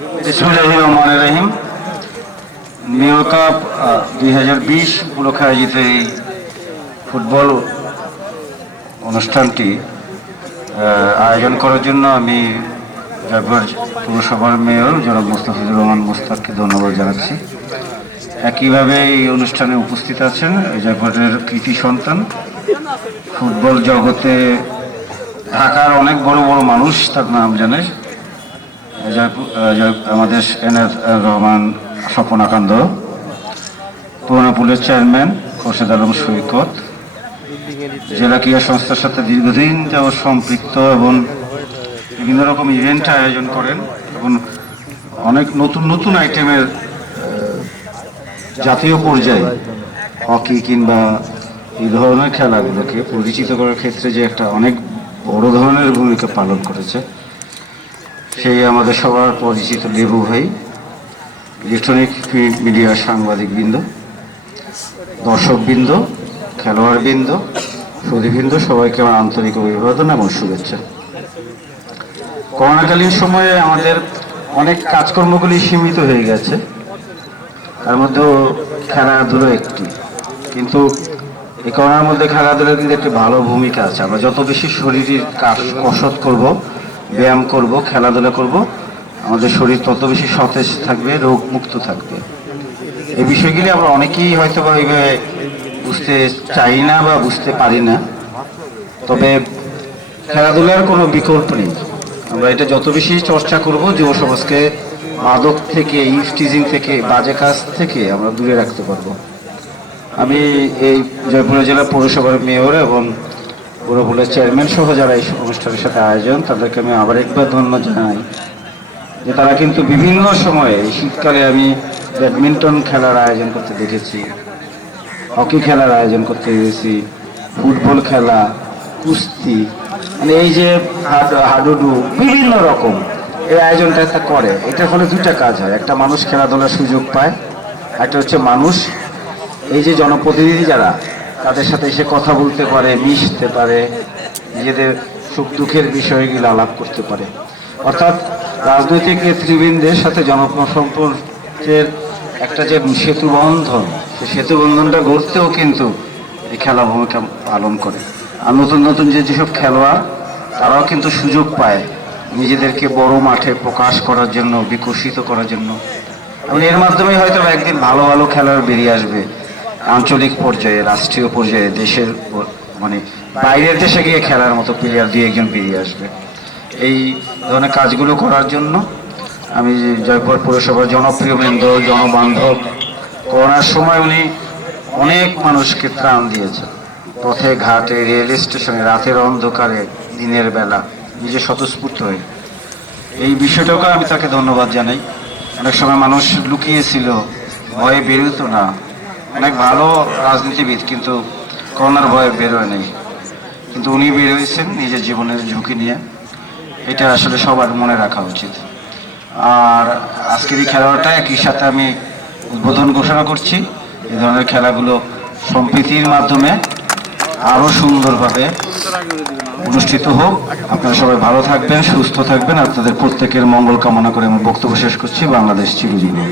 রহিম। New cup দুই হাজার বিশ উপলক্ষে আয়োজিত এই ফুটবল অনুষ্ঠানটি আয়োজন করার জন্য আমি জয়পুর পৌরসভার মেয়র জনাব মোস্তাফিজুর রহমান মোস্তাককে ধন্যবাদ জানাচ্ছি। একইভাবে এই অনুষ্ঠানে উপস্থিত আছেন জয়পুরের কৃতি সন্তান। ফুটবল জগতে ঢাকার অনেক বড় বড় মানুষ, তার নাম জানে আমাদের এন এর রহমান স্বপনাকান্দ পুরোনো পুলিশ চেয়ারম্যান খোরশেদ আলম সৈকত, জেলা ক্রীড়া সংস্থার সাথে দীর্ঘদিন যাবৎ সম্পৃক্ত এবং বিভিন্ন রকম ইভেন্ট আয়োজন করেন এবং অনেক নতুন নতুন আইটেমের জাতীয় পর্যায়ে হকি কিংবা এই ধরনের খেলাগুলোকে পরিচিত করার ক্ষেত্রে যে একটা অনেক বড় ধরনের ভূমিকা পালন করেছে। সেই আমাদের সবার পরিচিত দেবু ভাই, ইলেকট্রনিক প্রিন্ট মিডিয়ার সাংবাদিক বৃন্দ দর্শকবৃন্দ, খেলোয়াড়বৃন্দ সুদীবৃন্দ সবাইকে আমার আন্তরিক অভিবাদন এবং শুভেচ্ছা। করোনাকালীন সময়ে আমাদের অনেক কাজকর্মগুলি সীমিত হয়ে গেছে। তার মধ্যেও খেলাধুলো একটি। কিন্তু এই করোনার মধ্যে খেলাধুলার কিন্তু একটি ভালো ভূমিকা আছে। আমরা যত বেশি শরীরের কাজ কসরত করব ব্যায়াম করব, খেলাধুলা করব। আমাদের শরীর তত বেশি সতেজ থাকবে রোগ মুক্ত থাকবে। এই বিষয়গুলি আমরা অনেকেই হয়তো বা এইভাবে বুঝতে চাই না বা বুঝতে পারি না। তবে খেলাধুলার কোনো বিকল্প নেই। আমরা এটা যত বেশি চর্চা করব, যুব সমাজকে মাদক থেকে, ইফটিজিং থেকে, বাজে কাজ থেকে আমরা দূরে রাখতে পারব। আমি এই জয়পুর জেলা পৌরসভার মেয়র এবং পুরোপুলের চেয়ারম্যান সহ যারা এই অনুষ্ঠানের সাথে আয়োজন, তাদেরকে আমি আবার একবার ধন্যবাদ জানাই যে তারা কিন্তু বিভিন্ন সময়ে শীতকালে আমি ব্যাডমিন্টন খেলার আয়োজন করতে দেখেছি, হকি খেলার আয়োজন করতে দেখেছি, ফুটবল খেলা, কুস্তি মানে এই যে হাডু- হাডুডু, বিভিন্ন রকম এই আয়োজনটা একটা করে। এটা ফলে দুটা কাজ হয়, একটা মানুষ খেলাধুলার সুযোগ পায় একটা হচ্ছে মানুষ, এই যে জনপ্রতিনিধি যারা তাদের সাথে এসে কথা বলতে পারে, মিশতে পারে, নিজেদের সুখ দুঃখের বিষয়গুলো আলাপ করতে পারে। অর্থাৎ রাজনৈতিক নেতৃবৃন্দের সাথে জনসম্পর্কের একটা যে সেতু বন্ধন সেই সেতু বন্ধনটা গড়তেও কিন্তু এই খেলা ভূমিকা পালন করে। আর নতুন নতুন যে যেসব খেলোয়াড়, তারাও কিন্তু সুযোগ পায় নিজেদেরকে বড় মাঠে প্রকাশ করার জন্য, বিকশিত করার জন্য। এবং এর মাধ্যমে হয়তো একদিন ভালো ভালো খেলোয়াড় বেরিয়ে আসবে। আঞ্চলিক পর্যায়ে, রাষ্ট্রীয় পর্যায়ে, দেশের মানে বাইরের দেশে গিয়ে খেলার মতো প্লেয়ার দুই একজন বেরিয়ে আসবে। এই ধরনের কাজগুলো করার জন্য আমি জয়পুর পৌরসভার জনপ্রিয় বৃন্দ, জনবান্ধব, করোনার সময় উনি অনেক মানুষকে ত্রাণ দিয়েছেন। পথে, ঘাটে, রেল স্টেশনে, রাতের অন্ধকারে, দিনের বেলা, নিজে স্বতঃস্ফূর্ত হয়ে। এই বিষয়টাকে আমি তাকে ধন্যবাদ জানাই। অনেক সময় মানুষ লুকিয়েছিল, ভয়ে বেরোতো না। অনেক ভালো রাজনীতিবিদ, কিন্তু করোনার ভয়ে বেরোয় নেই কিন্তু উনি বেরোয়েছেন নিজের জীবনের ঝুঁকি নিয়ে। এটা আসলে সবার মনে রাখা উচিত। আর আজকের এই খেলাটা একই সাথে আমি উদ্বোধন ঘোষণা করছি। এ ধরনের খেলাগুলো সম্প্রীতির মাধ্যমে আরও সুন্দরভাবে অনুষ্ঠিত হোক। আপনারা সবাই ভালো থাকবেন, সুস্থ থাকবেন। আপনাদের প্রত্যেকের মঙ্গল কামনা করে আমি বক্তব্য শেষ করছি। বাংলাদেশ চিরজীবী